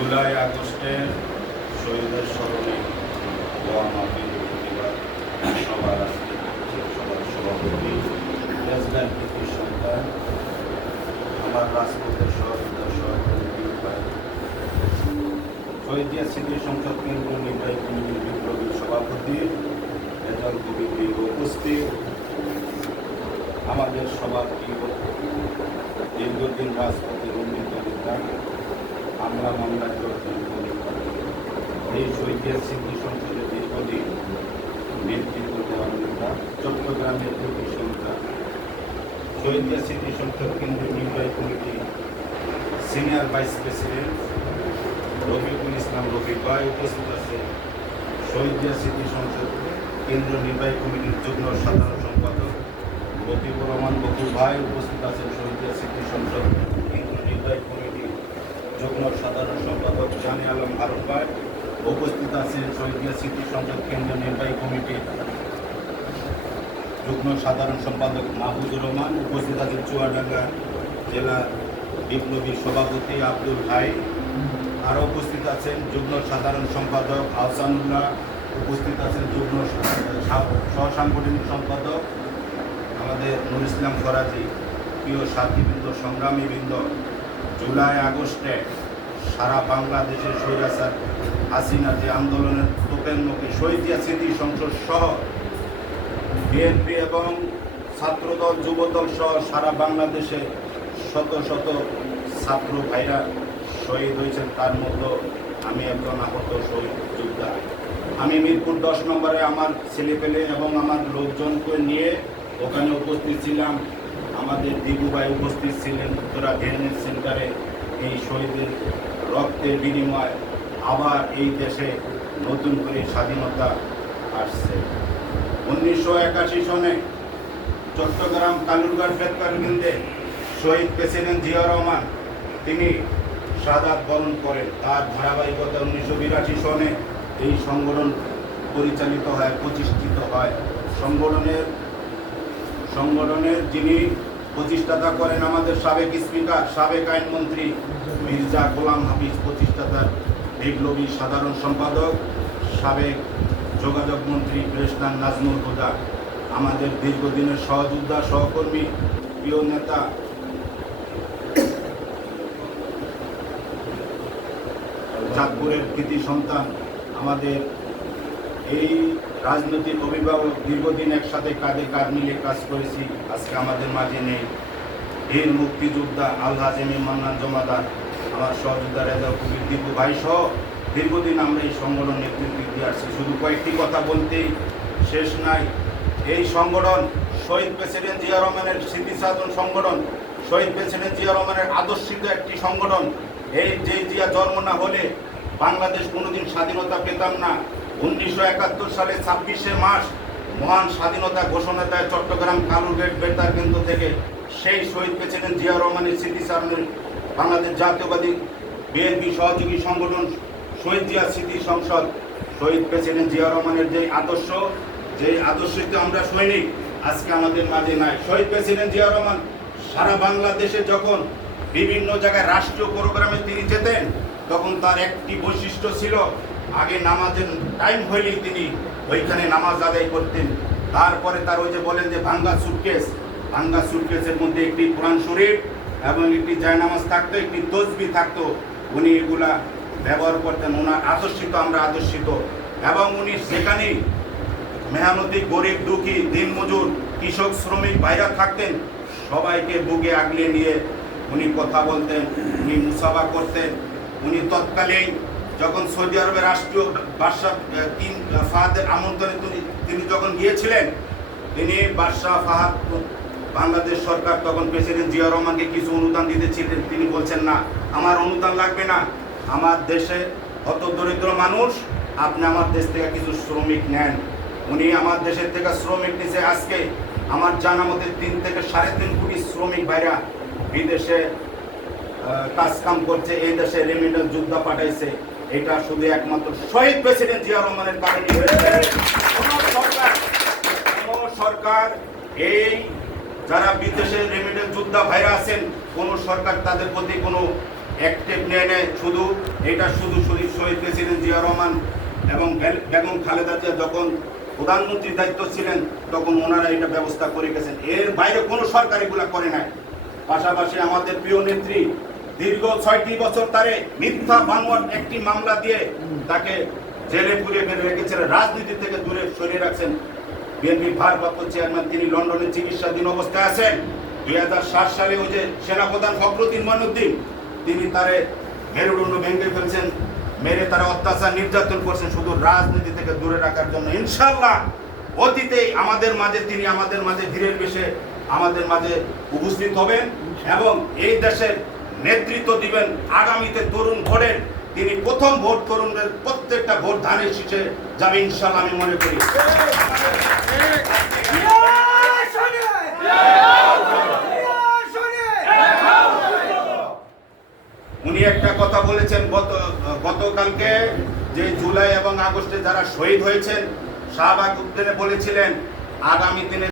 জুলাই আগস্টে শহীদের স্মরণে গোয়া মাহফিল প্রতিবাদ সভার আজকে সভার সভাপতি প্রেসিডেন্ট কৃতি সন্তান আমার রাজপথের সহযোগিতা সহকর্মী শহীদিয়া স্মৃতি সংসদ কেন্দ্র নির্বাহী কমিটির বিপ্লবী সভাপতি রেজাল কবির বীর উপস্থিত আমাদের সবার দীর্ঘদিন রাজপথের উন্নীত নেতা হামলা মামলায় এই শহীদিয়া স্মৃতি সংসদের দীর্ঘদিন নেতৃত্ব দেওয়ার নেতা চট্টগ্রামের কৃতি সন্তান শহীদিয়া স্মৃতি সংসদ কেন্দ্রীয় নির্বাহী কমিটি senior vice president Rafiqul Islam Rafiq ভাই উপস্থিত আছে শহীদিয়া স্মৃতি সংসদ কেন্দ্রীয় নির্বাহী কমিটির যুগ্ম সাধারণ সম্পাদক লতিফুর রহমান বকুল ভাই উপস্থিত আছেন শহীদিয়া স্মৃতি সংসদ কেন্দ্রীয় নির্বাহী কমিটির যুগ্ম সাধারণ সম্পাদক জানি আলম হারুন ভাই উপস্থিত আছেন শহীদিয়া স্মৃতি সংসদ কেন্দ্রীয় নির্বাহী কমিটির যুগ্ম সাধারণ সম্পাদক মাহবুবুর রহমান উপস্থিত আছেন চুয়াডাঙ্গা জেলা বিপ্লবী সভাপতি আব্দুল ভাই আরও উপস্থিত আছেন যুগ্ম সাধারণ সম্পাদক আহসানুল্লাহ উপস্থিত আছেন যুগ্ম সহসাংগঠনিক সম্পাদক আমাদের নুর ইসলাম ফরাজি প্রিয় সাথীবৃন্দ সংগ্রামীবৃন্দ জুলাই আগস্টে সারা বাংলাদেশের স্বৈরাচার হাসিনা যে আন্দোলনের তোপের মুখে শহীদিয়া স্মৃতি সংসদ সহ বিএনপি এবং ছাত্রদল যুবদল সহ সারা বাংলাদেশে শত শত ছাত্র ভাইরা শহীদ হয়েছেন তার মধ্যে আমি একজন আহত শহীদ যোদ্ধা আমি মিরপুর 10 নম্বরে আমার ছেলেপেলে এবং আমার লোকজনকে নিয়ে ওখানে উপস্থিত ছিলাম আমাদের দিবু ভাই উপস্থিত ছিলেন উত্তরা ভিএনএস সেন্টারে এই শহীদের রক্তের বিনিময় আবার এই দেশে নতুন করে স্বাধীনতা আসছে 1981 সনে চট্টগ্রাম কালুরঘাট বেতকার কেন্দ্রে শহীদ প্রেসিডেন্ট জিয়া রহমান তিনি শাহাদাত বরণ করেন তার ধারাবাহিকতা 1982 সনে এই সংগঠন পরিচালিত হয় প্রতিষ্ঠিত হয় সংগঠনের যিনি প্রতিষ্ঠাতা করেন আমাদের সাবেক স্পিকার সাবেক আইনমন্ত্রী মির্জা গোলাম হাফিজ প্রতিষ্ঠাতার বিপ্লবী সাধারণ সম্পাদক সাবেক যোগাযোগ মন্ত্রী প্রেসিডেন্ট নাজমুল হুদা আমাদের দীর্ঘদিনের সহযোদ্ধা সহকর্মী প্রিয় নেতা চাঁদপুরের কৃতি সন্তান আমাদের এই রাজনৈতিক অভিভাবক দীর্ঘদিন একসাথে কাঁধে কাঁধ মিলে কাজ করেছি আজকে আমাদের মাঝে নেই বীর মুক্তিযোদ্ধা আল হাজেমি মান্নান জমাদার আমার সহযোদ্ধা রেজা কবির দীপু ভাই সহ দীর্ঘদিন আমরা এই সংগঠন নেতৃত্ব দিয়ে আসছি শুধু কয়েকটি কথা বলতেই শেষ নাই এই সংগঠন শহীদ প্রেসিডেন্ট জিয়া রহমানের স্মৃতিসাধন সংগঠন শহীদ প্রেসিডেন্ট জিয়া রহমানের আদর্শিত একটি সংগঠন এই যে জিয়া জন্ম না হলে বাংলাদেশ কোনোদিন স্বাধীনতা পেতাম না 1971 সালে 26শে মার্চ মহান স্বাধীনতা ঘোষণা দেয় চট্টগ্রাম কালুরঘাট বেতার কেন্দ্র থেকে সেই শহীদ প্রেসিডেন্ট জিয়া রহমানের স্মৃতিচারণের বাংলাদেশ জাতীয়বাদী বিএনপি সহযোগী সংগঠন শহীদ জিয়া স্মৃতি সংসদ শহীদ প্রেসিডেন্ট জিয়া রহমানের যে আদর্শিত আমরা সৈনিক আজকে আমাদের মাঝে নাই শহীদ প্রেসিডেন্ট জিয়া রহমান সারা বাংলাদেশে যখন বিভিন্ন জায়গায় রাষ্ট্রীয় প্রোগ্রামে তিনি যেতেন তখন তার একটি বৈশিষ্ট্য ছিল আগে নামাজের টাইম হইলেই তিনি ওইখানে নামাজ আদায় করতেন তারপরে তার ওই যে বলেন যে ভাঙ্গা সুটকেসের মধ্যে একটি কোরআন শরীফ এবং একটি জায়নামাজ থাকতো একটি তসবি থাকতো উনি এগুলা ব্যবহার করতেন ওনার আদর্শিত আমরা আদর্শিত এবং উনি সেখানেই মেহনতি গরিব দুঃখী দিনমজুর কৃষক শ্রমিক ভাইরা থাকতেন সবাইকে বুকে আগলে নিয়ে উনি কথা বলতেন উনি মুসাফা করতেন উনি তৎকালীন যখন সৌদি আরবের রাষ্ট্রীয় বাদশাহ কিং ফাহাদের আমন্ত্রণে তিনি যখন গিয়েছিলেন তিনি বাদশাহ ফাহাদ বাংলাদেশ সরকার তখন প্রেসিডেন্ট জিয়া রহমানকে কিছু অনুদান দিতেছিলেন তিনি বলছেন না আমার অনুদান লাগবে না আমার দেশে অত দরিদ্র মানুষ আপনি আমার দেশ থেকে কিছু শ্রমিক নেন উনি আমার দেশের থেকে শ্রমিক নিছে আজকে আমার জানা মতে 3 থেকে 3.5 কোটি শ্রমিক ভাইরা বিদেশে কাজ কাম করছে এই দেশে রেমিটেন্স যোদ্ধা পাঠাইছে এটা শুধু একমাত্র শহীদ প্রেসিডেন্ট জিয়া রহমানের কারণে সরকার এই যারা বিদেশে রেমিটেন্স যোদ্ধা ভাইরা আছেন কোন সরকার তাদের প্রতি কোনো অ্যাক্টিভ নেয় শুধু এটা শুধু শহীদ প্রেসিডেন্ট জিয়া রহমান এবং বেগম খালেদা জিয়া যখন প্রধানমন্ত্রীর দায়িত্ব ছিলেন তখন ওনারা এটা ব্যবস্থা করে গেছেন। এর বাইরে কোনো সরকার এগুলা করে নাই। পাশাপাশি আমাদের প্রিয় নেত্রী দীর্ঘ 6টি বছর তারে মিথ্যা বানোয়াট একটি মামলা দিয়ে তাকে জেলে পুরে বেঁধে রেখেছিলেন, রাজনীতি থেকে দূরে সরিয়ে রাখছেন। বিএনপির ভারপ্রাপ্ত চেয়ারম্যান তিনি লন্ডনে চিকিৎসাধীন অবস্থায় আছেন। 2007 সালে ওই যে সেনাপ্রধান ফখরুদ্দিন মইনুদ্দিন তিনি তারে মেরুদণ্ড ভেঙে ফেলছেন, মেরে তারা অত্যাচার নির্যাতন করছেন শুধু রাজনীতি থেকে দূরে রাখার জন্য। ইনশাআল্লাহ অতীতেই আমাদের মাঝে তিনি আমাদের মাঝে ধীরের বেশে আমাদের মাঝে উপস্থিত হবেন এবং এই দেশের নেতৃত্ব দিবেন। আগামীতে তরুণ ভোটের তিনি প্রথম ভোট তরুণদের প্রত্যেকটা ভোট ধানের শীষে যাবে ইনশাআল্লাহ আমি মনে করি। উনি একটা কথা বলেছেন গতকালকে যে জুলাই এবং আগস্টে যারা শহীদ হয়েছেন শাহবাগ উদ্যানে বলেছিলেন আগামী দিনে